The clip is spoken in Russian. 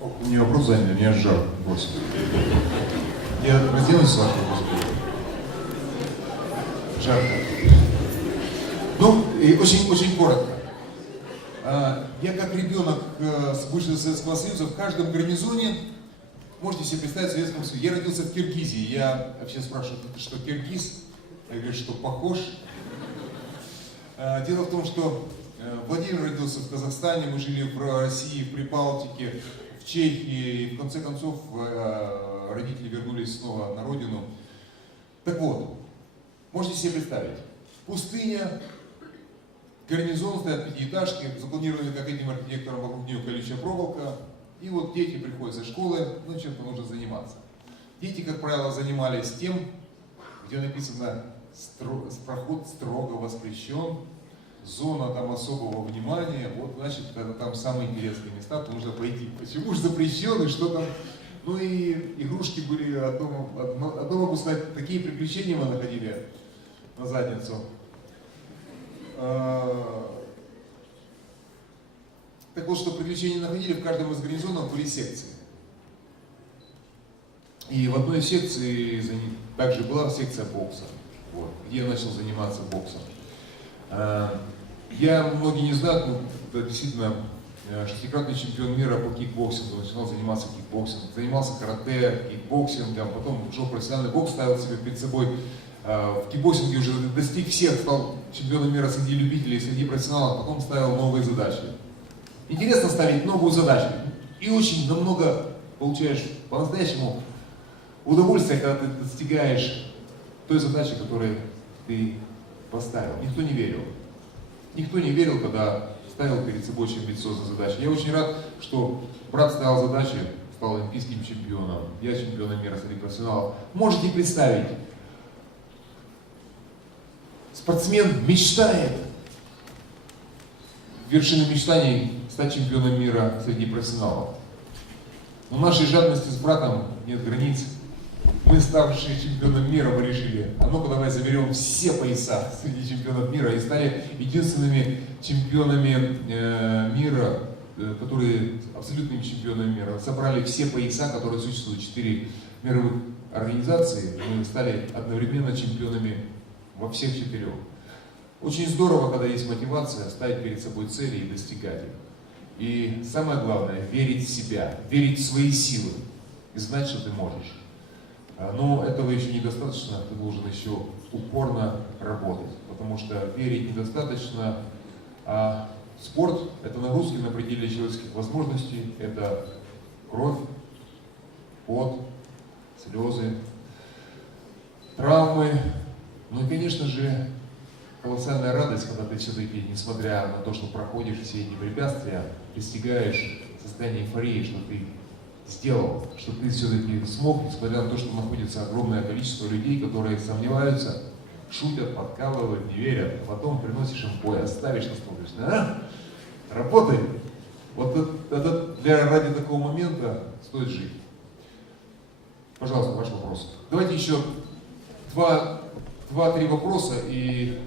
У меня вопрос занял, меня жар бросил. Я разденусь с вашего позволения? Жарко. Ну, и очень, очень коротко. А, Я как ребенок э, с бывшего Советского Союза в каждом гарнизоне, можете себе представить, в Советском Союзе, я родился в Киргизии, я вообще спрашиваю, ты что, киргиз? Я говорю, что похож. А, Дело в том, что э, Владимир родился в Казахстане, мы жили в России, в Прибалтике, Чехии, и в конце концов э, родители вернулись снова на родину. Так вот, можете себе представить, пустыня, гарнизон стоят пятиэтажки, запланированы как этим архитектором вокруг нее колючая проволока, и вот дети приходят со школы, ну чем-то нужно заниматься. Дети, как правило, занимались тем, где написано «Стро- проход строго воспрещен, зона там особого внимания, вот значит, это там самые интересные места, то нужно пойти. Почему же запрещен и что там? Ну и игрушки были, одно, одно, одно могу сказать, такие приключения мы находили на задницу. А, Так вот, что приключения находили, в каждом из гарнизонов были секции. И в одной секции также была секция бокса, вот, где я начал заниматься боксом. А, Я, многие не знают, но это действительно э, шестикратный чемпион мира по кикбоксингу, начинал заниматься кикбоксингом, занимался карате, кикбоксингом, потом ушел профессиональный бокс, ставил себе перед собой а, в кикбоксинге уже достиг всех, стал чемпионом мира среди любителей, среди профессионалов, потом ставил новые задачи. Интересно ставить новую задачу. И очень намного получаешь по-настоящему удовольствие, когда ты достигаешь той задачи, которую ты поставил. Никто не верил. Никто не верил, когда ставил перед собой очень амбициозную задачу. Я очень рад, что брат ставил задачи, стал олимпийским чемпионом, я чемпионом мира среди профессионалов. Можете представить, спортсмен мечтает вершины мечтаний стать чемпионом мира среди профессионалов. Но нашей жадности с братом нет границ. Мы, ставшие чемпионом мира, мы решили, а ну-ка давай заберем все пояса среди чемпионов мира и стали единственными чемпионами э, мира, э, которые абсолютными чемпионами мира. Собрали все пояса, которые существуют, четыре мировых организации, мы стали одновременно чемпионами во всех четырех. Очень здорово, когда есть мотивация ставить перед собой цели и достигать их. И самое главное, верить в себя, верить в свои силы и знать, что ты можешь. А, Но этого еще недостаточно, ты должен еще упорно работать, потому что верить недостаточно, а спорт – это нагрузки на пределе человеческих возможностей, это кровь, пот, слезы, травмы, ну и, конечно же, колоссальная радость, когда ты все-таки, несмотря на то, что проходишь все эти препятствия, достигаешь состояния эйфории, что ты сделал, что ты все-таки смог, несмотря на то, что находится огромное количество людей, которые сомневаются, шутят, подкалывают, не верят, а потом приносишь им пояс, ставишь на стол, говоришь, а. Вот это, это для, ради такого момента стоит жить. Пожалуйста, ваш вопрос. Давайте еще два, два-три вопроса и